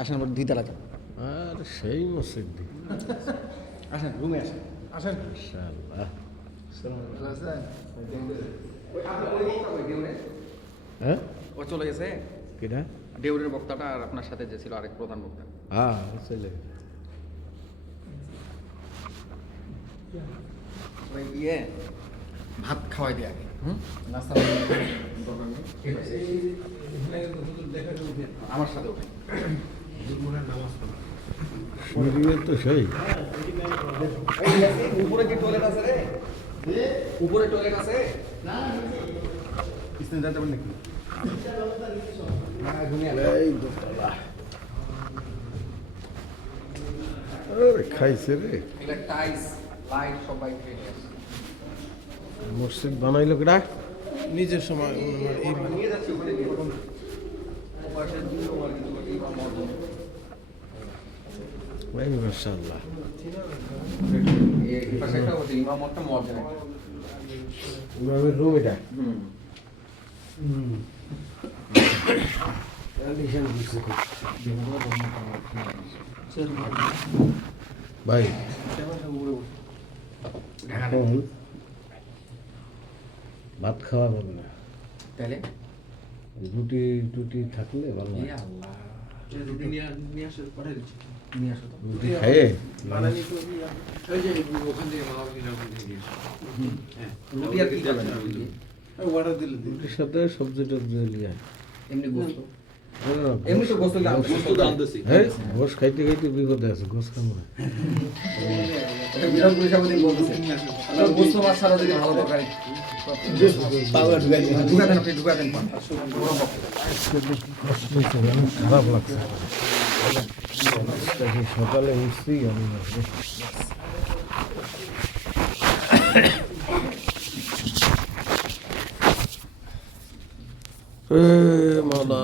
আসেন আবার 2 তলা যান। আর সেই মসজিদ আসেন রুমে আসেন। আসেন। ইনশাআল্লাহ। হ্যাঁ ও চলে গেছে কিনা দেউরের বক্তাটা, আর আপনার সাথে যে ছিল আরেক প্রধান বক্তা। হ্যাঁ চলে ওই ভাত খাওয়াই দিয়ে আগে নাস্তা আমার সাথে ওঠে। শরীরে তো সেই উপরে কি টয়লেট আছে রে? উপরে টয়লেট আছে? কিসনে যেতে পারেন নাকি? এই দোতলা আরে খাইছে রে এগুলা টাইলস লাইট সবাই ফেলে আছে। মসজিদ বানাইলো কেডা নিজের সময় নিয়ে যাচ্ছি ওখানে গিয়ে। ওপাশে দুই ওয়াল কিন্তু এই মর্জন। এই মাশাআল্লাহ এই পাশে একটা ওই ইমামটা মর্জন একটা। ইমামের রুম এটা ভাই এখন ভাত খাওয়া যাবে না, তাহলে রুটি টুটি থাকলে ভালো হয়। আল্লাহ নিয়ে আসে পাঠিয়ে দিচ্ছি। নিয়ে আসো তো। রুটি খাইয়ে বানানি তো ওই যে ওখান থেকে মালাও কিনা নিয়ে আসে। হ্যাঁ রুটি আর কি করবেন রুটি দিয়ে? অর্ডার দিলে দিন। রুটির সাথে সবজি টবজি লিয়ে এমনি গোস্ত। না, না, এমনি তো গোস্ত- গোস্ত গোস্ত তো আনতেছি। হ্যাঁ গোস খাইতে খাইতে বিপদে আছে গোস খাবো না এটা বিরাট পরিষেবা দিয়ে বলতেছে। আপনার গোস্ত মাছ ছাড়া যদি ভালো তরকারি ঢুকাতেন আপনি ঢুকাতেন পান। খারাপ লাগছে সকালে উঠছি আমি মালা